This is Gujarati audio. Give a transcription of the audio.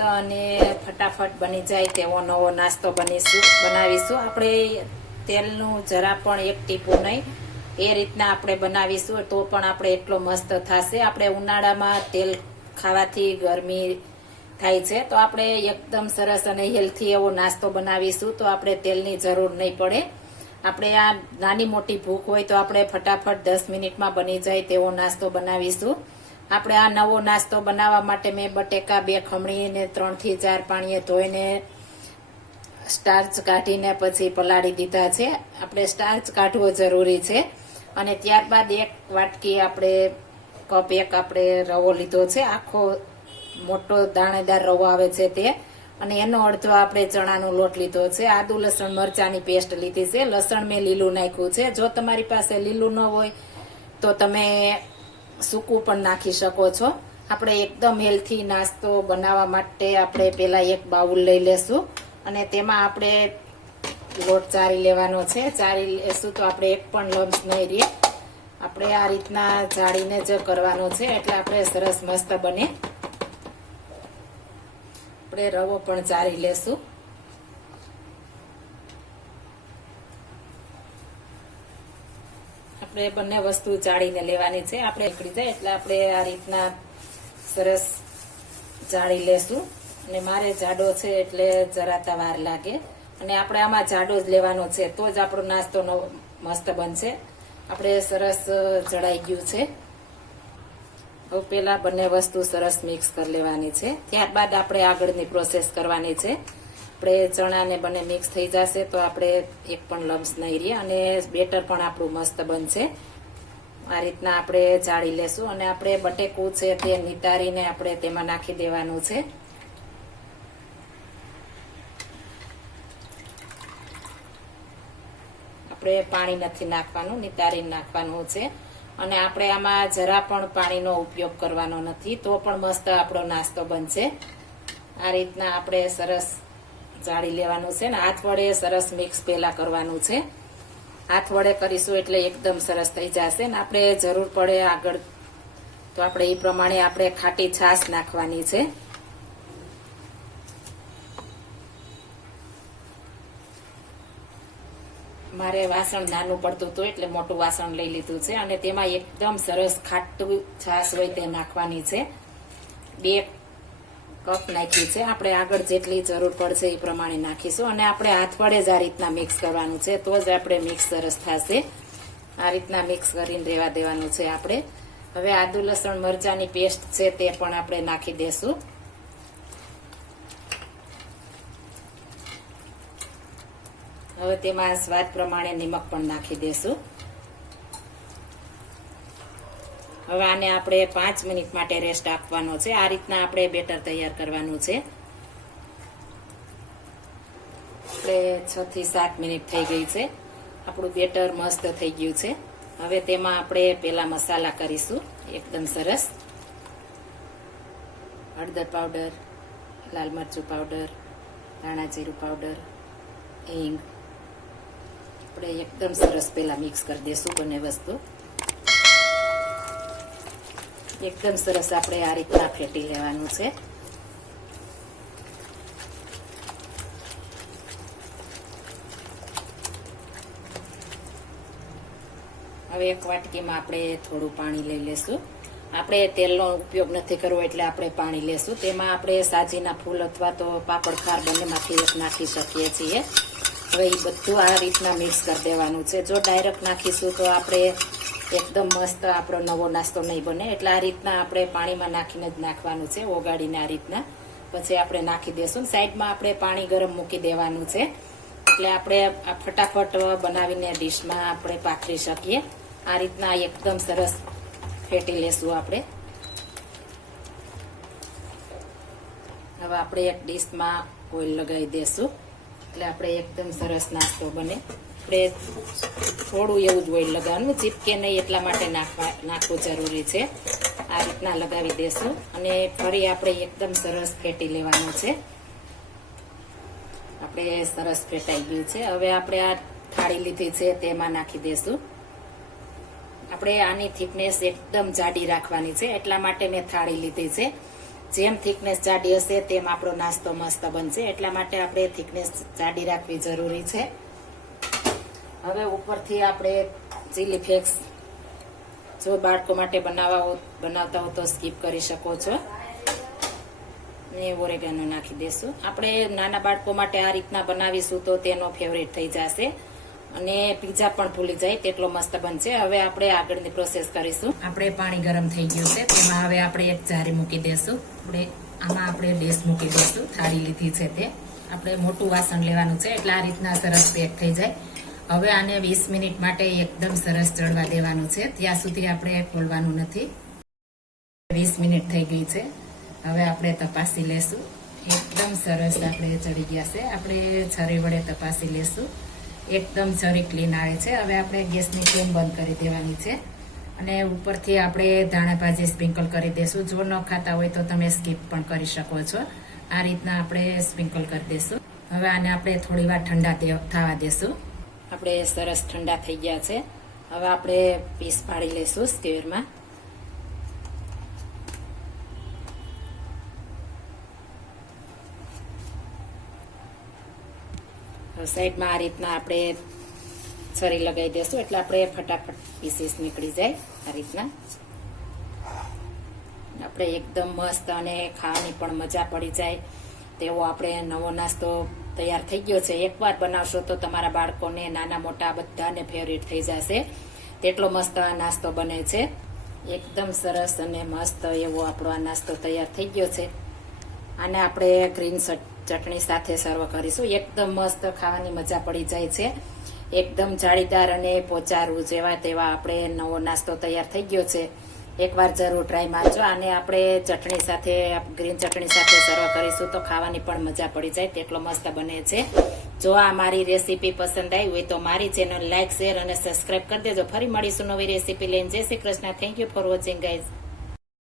અને ફટાફટ બની જાય તેવો નવો નાસ્તો બનીશું, બનાવીશું. આપણે તેલનું જરા પણ એક ટીપું નહીં, એ રીતના આપણે બનાવીશું. તો પણ આપણે એટલો મસ્ત થશે. આપણે ઉનાળામાં તેલ ખાવાથી ગરમી થાય છે. તો આપણે એકદમ સરસ અને હેલ્થી એવો નાસ્તો બનાવીશું. તો આપણે તેલની જરૂર નહીં પડે. આપણે આ નાની મોટી ભૂખ હોય તો આપણે ફટાફટ દસ મિનિટમાં બની જાય તેવો નાસ્તો બનાવીશું. આપણે આ નવો નાસ્તો બનાવવા માટે મેં બટેકા બે ખમણીને ત્રણથી ચાર પાણીએ ધોઈને સ્ટાર્ચ કાઢીને પછી પલાળી દીધા છે. આપણે સ્ટાર્ચ કાઢવો જરૂરી છે. અને ત્યારબાદ એક વાટકી આપણે કપ એક આપણે રવો લીધો છે. આખો મોટો દાણેદાર રવો આવે છે તે. અને એનો અડધો આપણે ચણાનો લોટ લીધો છે. આદુ, લસણ, મરચાની પેસ્ટ લીધી છે. લસણ મેં લીલું નાખ્યું છે. જો તમારી પાસે લીલું ન હોય તો તમે સૂકું પણ નાખી શકો છો. આપણે એકદમ હેલ્થી નાસ્તો બનાવવા માટે આપણે પહેલાં એક બાઉલ લઈ લેશું અને તેમાં આપણે લોટ ચારી લેવાનો છે. ચારી લેશું તો આપણે એક પણ લમ્સ નહીં રહે. આપણે આ રીતના જાળીને જ કરવાનો છે એટલે આપણે સરસ મસ્ત બને. આપણે રવો પણ ચારી લેશું. આપણે બંને વસ્તુ ચાળીને લેવાની છે. આપણે નીકળી જાય એટલે આપણે આ રીતના સરસ ચાળી લેશું. અને મારે જાડો છે એટલે જરાતા વાર લાગે. અને આપણે આમાં જાડો જ લેવાનો છે. તો જ આપણો નાસ્તો મસ્ત બનશે. આપણે સરસ જળાઈ ગયું છે. હવે પહેલાં બંને વસ્તુ સરસ મિક્સ કરી લેવાની છે. ત્યારબાદ આપણે આગળની પ્રોસેસ કરવાની છે. આપણે ચણાને બંને મિક્સ થઈ જશે તો આપણે એક પણ લમ્સ નહીં રહીએ અને બેટર પણ આપણું મસ્ત બનશે. આ રીતના આપણે જાળી લેશું અને આપણે બટેકું છે તે નિતારીને આપણે તેમાં નાખી દેવાનું છે. આપણે પાણી નથી નાખવાનું નિતારી નાખવાનું છે. અને આપણે આમાં જરા પણ પાણીનો ઉપયોગ કરવાનો નથી, તો પણ મસ્ત આપણો નાસ્તો બનશે. આ રીતના આપણે સરસ જાળી લેવાનું છે ને હાથ વડે સરસ મિક્સ પેલા કરવાનું છે. હાથ વડે કરીશું એટલે એકદમ સરસ થઈ જશે ને આપણે જરૂર પડે આગળ. તો આપણે એ પ્રમાણે આપણે ખાટી છાશ નાખવાની છે. મારે વાસણ નાનું પડતું હતું એટલે મોટું વાસણ લઈ લીધું છે અને તેમાં એકદમ સરસ ખાટું છાશ હોય તે નાખવાની છે. બે કપ નાખી છે આપણે આગળ જેટલી જરૂર પડશે એ પ્રમાણે નાખીશું. અને આપણે હાથ વડે જ આ રીતના મિક્સ કરવાનું છે. તો જ આપણે મિક્સ સરસ થશે. આ રીતના મિક્સ કરીને રહેવા દેવાનું છે આપણે. હવે આદુ, લસણ, મરચાની પેસ્ટ છે તે પણ આપણે નાખી દેશું. હવે તેમાં સ્વાદ પ્રમાણે નિમક પણ નાખી દેશું. હવે આને આપણે પાંચ મિનિટ માટે રેસ્ટ આપવાનો છે. આ રીતના આપણે બેટર તૈયાર કરવાનું છે. આપણે છ થી સાત મિનિટ થઈ ગઈ છે. આપણું બેટર મસ્ત થઈ ગયું છે. હવે તેમાં આપણે પેલા મસાલા કરીશું. એકદમ સરસ. હળદર પાવડર, લાલ મરચું પાવડર, ધાણા જીરું પાવડર, હિંગ. આપણે એકદમ સરસ પેલા મિક્સ કરી દઈશું બંને વસ્તુ. એકદમ સરસ આપણે આ રીતના ફેટી લેવાનું છે. હવે એક વાટકીમાં આપણે થોડું પાણી લઈ લેશું. આપણે તેલનો ઉપયોગ નથી કરવો એટલે આપણે પાણી લેશું. તેમાં આપણે સાજીના ફૂલ અથવા તો પાપડ ખાર બંનેમાંથી એક નાખી શકીએ છીએ. હવે એ બધું આ રીતના મિક્સ કરી દેવાનું છે. જો ડાયરેક્ટ નાખીશું તો આપણે એકદમ મસ્ત આપણો નવો નાસ્તો નહીં બને. એટલે આ રીતના આપણે પાણીમાં નાખીને જ નાખવાનું છે, ઓગાળીને આ રીતના. પછી આપણે નાખી દઈશું સાઈડમાં આપણે પાણી ગરમ મૂકી દેવાનું છે. એટલે આપણે આ ફટાફટ બનાવીને ડીશમાં આપણે પાથરી શકીએ. આ રીતના એકદમ સરસ ફેટી લેશું આપણે. હવે આપણે એક ડીશમાં ઓઇલ લગાવી દેશું. એટલે આપણે એકદમ સરસ નાસ્તો બને. આપણે થોડું એવું જ ઓઇલ લગાવવાનું ચીપકે નહીં એટલા માટે નાખવા, નાખવું જરૂરી છે. આ રીતના લગાવી દેશું અને ફરી આપણે એકદમ સરસ ફેટી લેવાનું છે. આપણે સરસ ફેટાઈ ગયું છે. હવે આપણે આ થાળી લીધી છે, તેમાં નાખી દેશું. આપણે આની થિકનેસ એકદમ જાડી રાખવાની છે. એટલા માટે મેં થાળી લીધી છે. જેમ થિકનેસ જાડી હશે તેમ આપણો નાસ્તો મસ્ત બનશે. એટલા માટે આપણે થિકનેસ જાડી રાખવી જરૂરી છે. હવે ઉપરથી આપણે ચીલી ફ્લેક્સ જો બાળકો માટે બનાવવા બનાવતા હો તો સ્કીપ કરી શકો છો. ને ઓરેગાનો નાખી દેશું. આપણે નાના બાળકો માટે આ રીતના બનાવીશું તો તેનો ફેવરેટ થઈ જશે. અને પીઝા પણ ભૂલી જાય તેટલો મસ્ત બનશે. હવે આપણે આગળની પ્રોસેસ કરીશું. આપણે પાણી ગરમ થઈ ગયું છે, તેમાં હવે આપણે એક જારી મૂકી દેશું. આપણે આમાં આપણે ડીશ મૂકી દઈશું થાળી લીધી છે તે. આપણે મોટું વાસણ લેવાનું છે, એટલે આ રીતના સરસ પેક થઈ જાય. હવે આને વીસ મિનિટ માટે એકદમ સરસ ચડવા દેવાનું છે. ત્યાં સુધી આપણે ખોલવાનું નથી. વીસ મિનિટ થઈ ગઈ છે. હવે આપણે તપાસી લેશું. એકદમ સરસ આપણે ચડી ગયા છે. આપણે છરી વડે તપાસી લેશું. એકદમ છરી ક્લીન આવે છે. હવે આપણે ગેસની ફ્લેમ બંધ કરી દેવાની છે. અને ઉપરથી આપણે ધાણા ભાજી સ્પ્રિંકલ કરી દઈશું જો ન ખાતા હોય તો તમે સ્કીપ પણ કરી શકો છો. આ રીતના આપણે સ્પ્રિંકલ કરી દઈશું હવે આને આપણે થોડી વાર ઠંડા થવા દેશું. આપણે સરસ ઠંડા થઈ ગયા છે. હવે આપણે પીસ પાડી લઈશું સ્કેવરમાં. સાઈડમાં આ રીતના આપણે છરી લગાવી દઈશું એટલે આપણે ફટાફટ પીસીસ નીકળી જાય આ રીતના. આપણે એકદમ મસ્ત અને ખાવાની પણ મજા પડી જાય. તેવો આપણે નવો નાસ્તો તૈયાર થઈ ગયો છે. એકવાર બનાવશો તો તમારા બાળકોને, નાના મોટા બધાને ફેવરિટ થઈ જશે. તેટલો મસ્ત આ નાસ્તો બને છે. એકદમ સરસ અને મસ્ત એવો આપણો આ નાસ્તો તૈયાર થઈ ગયો છે. આને આપણે ગ્રીન ચટ- ચટણી સાથે સર્વ કરીશું. એકદમ મસ્ત ખાવાની મજા પડી જાય છે. એકદમ જાળીદાર અને પોચારું જેવા તેવા આપણે નવો નાસ્તો તૈયાર થઈ ગયો છે. એકવાર જરૂર ટ્રાય મારજો. અને આપણે ચટણી સાથે ગ્રીન ચટણી સાથે સર્વ કરીશું તો ખાવાની પણ મજા પડી જાય. તેટલો મસ્ત બને છે. જો આ મારી રેસીપી પસંદ આવી હોય તો મારી ચેનલ લાઇક શેર અને સબસ્ક્રાઇબ કરી દેજો. ફરી મળીશું નવી રેસીપી લઈને. Jai Shri Krishna. Thank you for watching guys